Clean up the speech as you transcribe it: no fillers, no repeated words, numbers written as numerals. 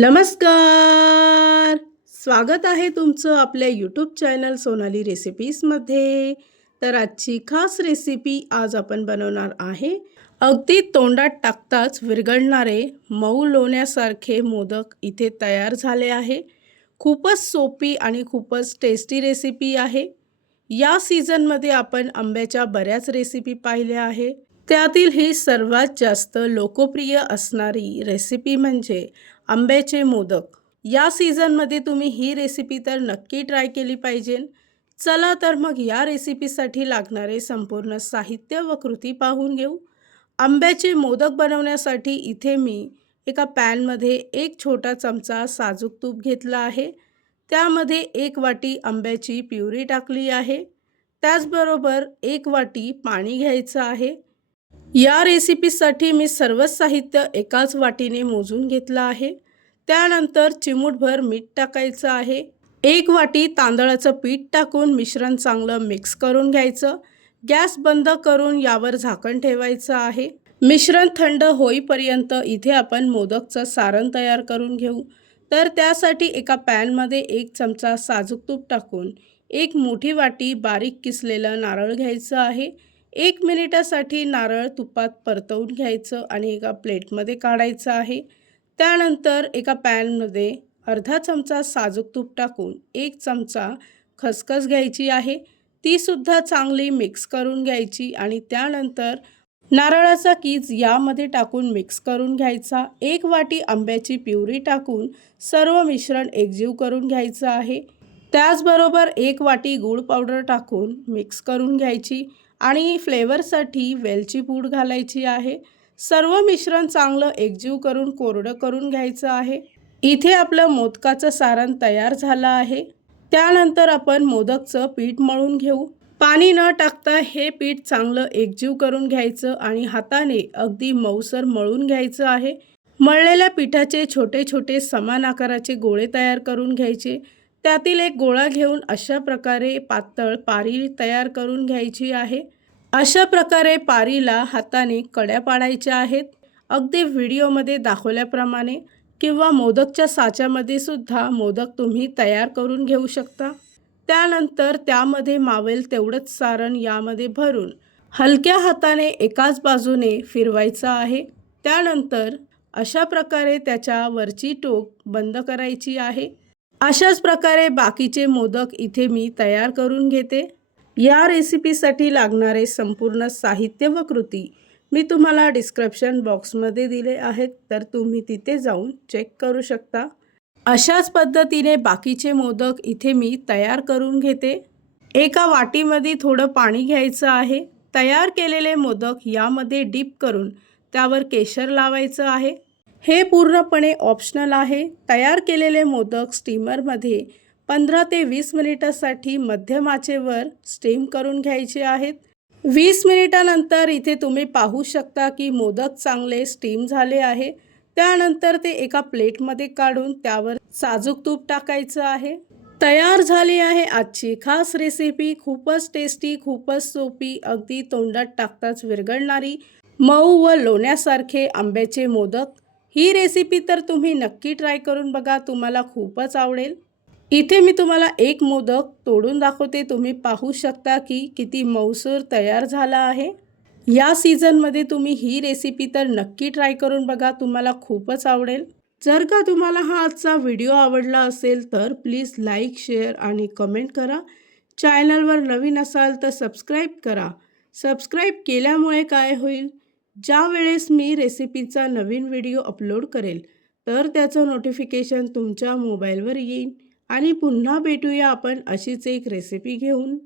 नमस्कार. स्वागत आहे तुमचं आपल्या यूट्यूब चॅनल सोनाली रेसिपीजमध्ये. तर आजची खास रेसिपी आज आपण बनवणार आहे अगदी तोंडात टाकताच विरघळणारे मऊ लोण्यासारखे मोदक इथे तयार झाले आहे. खूपच सोपी आणि खूपच टेस्टी रेसिपी आहे. या सीझनमध्ये आपण आंब्याच्या बऱ्याच रेसिपी पाहिल्या आहे. त्यातील ही सर्वात जास्त लोकप्रिय असणारी रेसिपी म्हणजे आंब्याचे मोदक. या सीझनमध्ये तुम्ही ही रेसिपी तर नक्की ट्राय केली पाहिजे. चला तर मग या रेसिपीसाठी लागणारे संपूर्ण साहित्य व कृती पाहून घेऊ. आंब्याचे मोदक बनवण्यासाठी इथे मी एका पॅनमध्ये एक छोटा चमचा साजूक तूप घेतला आहे. त्यामध्ये 1 वाटी आंब्याची प्युरी टाकली आहे. त्याचबरोबर 1 वाटी पाणी घ्यायचं आहे. या रेसिपीसाठी मी सर्व साहित्य एकाच वाटीने मोजून घेतलं आहे. त्यानंतर चिमूटभर मीठ टाकायचं आहे. 1 वाटी तांदळाचं पीठ टाकून मिश्रण चांगलं मिक्स करून घ्यायचं. गॅस बंद करून यावर झाकण ठेवायचं आहे. मिश्रण थंड होईपर्यंत इथे आपण मोदकचं सारण तयार करून घेऊ. तर त्यासाठी एका पॅनमध्ये 1 चमचा साजूक तूप टाकून 1 मोठी वाटी बारीक किसलेलं नारळ घ्यायचं आहे. 1 मिनिटासाठी नारळ तुपात परतवून घ्यायचं आणि एका प्लेटमध्ये काढायचं आहे. त्यानंतर एका पॅनमध्ये अर्धा चमचा साजूक तूप टाकून 1 चमचा खसखस घ्यायची आहे. ती सुद्धा चांगली मिक्स करून घ्यायची आणि त्यानंतर नारळाचा कीस यामध्ये टाकून मिक्स करून घ्यायचा. 1 वाटी आंब्याची प्युरी टाकून सर्व मिश्रण एकजीव करून घ्यायचं आहे. त्याचबरोबर 1 वाटी गूळ पावडर टाकून मिक्स करून घ्यायची आणि फ्लेवरसाठी वेलची पूड घालायची आहे. सर्व मिश्रण चांगलं एकजीव करून कोरडं करून घ्यायचं आहे. इथे आपलं मोदकाचं सारण तयार झालं आहे. त्यानंतर आपण मोदकचं पीठ मळून घेऊ. पाणी न टाकता हे पीठ चांगलं एकजीव करून घ्यायचं आणि हाताने अगदी मऊसर मळून घ्यायचं आहे. मळलेल्या पिठाचे छोटे छोटे समान आकाराचे गोळे तयार करून घ्यायचे. त्यातील एक गोळा घेऊन अशा प्रकारे पातळ पारी तयार करून घ्यायची आहे. अशा प्रकारे पारीला हाताने कड्या पाडायच्या आहेत. अगदी व्हिडिओमध्ये दाखवल्याप्रमाणे किंवा मोदकच्या साच्यामध्ये सुद्धा मोदक तुम्ही तयार करून घेऊ शकता. त्यानंतर त्यामध्ये मावेल तेवढंच सारण यामध्ये भरून हलक्या हाताने एकाच बाजूने फिरवायचं आहे. त्यानंतर अशा प्रकारे त्याच्या वरची टोक बंद करायची आहे. अशाच प्रकारे बाकीचे मोदक इथे मी तयार करून घेते. या रेसिपीसाठी लागणारे संपूर्ण साहित्य व कृती मी तुम्हाला डिस्क्रिप्शन बॉक्समध्ये दिले आहेत, तर तुम्ही तिथे जाऊन चेक करू शकता. अशाच पद्धतीने बाकीचे मोदक इथे मी तयार करून घेते. एका वाटीमध्ये थोडं पाणी घ्यायचं आहे. तयार केलेले मोदक यामध्ये डीप करून त्यावर केशर लावायचं आहे. हे पूर्णपणे ऑप्शनल आहे. तयार केलेले मोदक स्टीमरमध्ये 15 ते 20 मिनिटासाठी मध्यम आचेवर स्टीम करून घ्यायचे आहेत. 20 मिनिटानंतर इथे तुम्ही पाहू शकता की मोदक चांगले स्टीम झाले आहे. त्यानंतर ते एका प्लेटमध्ये काढून त्यावर साजूक तूप टाकायचं आहे. तयार झाली आहे आजची खास रेसिपी. खूपच टेस्टी, खूपच सोपी, अगदी तोंडात टाकताच विरघळणारी मऊ व लोण्यासारखे आंब्याचे मोदक. ही रेसिपी तर तुम्ही नक्की ट्राय करून बघा, तुम्हाला खूपच आवडेल. इथे मी तुम्हाला एक मोदक तोडून दाखवते. तुम्ही पाहू शकता की किती मऊसूर तयार झाला आहे. या सीझनमध्ये तुम्ही ही रेसिपी तर नक्की ट्राय करून बघा, तुम्हाला खूपच आवडेल. जर का तुम्हाला हा आजचा व्हिडिओ आवडला असेल तर प्लीज लाईक, शेअर आणि कमेंट करा. चॅनलवर नवीन असाल तर सबस्क्राईब करा. सबस्क्राईब केल्यामुळे काय होईल, ज्या वेळेस मी रेसिपीचा नवीन व्हिडिओ अपलोड करेल तर त्याचं नोटिफिकेशन तुमच्या मोबाईलवर येईल. आणि पुन्हा भेटूया आपण अशीच एक रेसिपी घेऊन.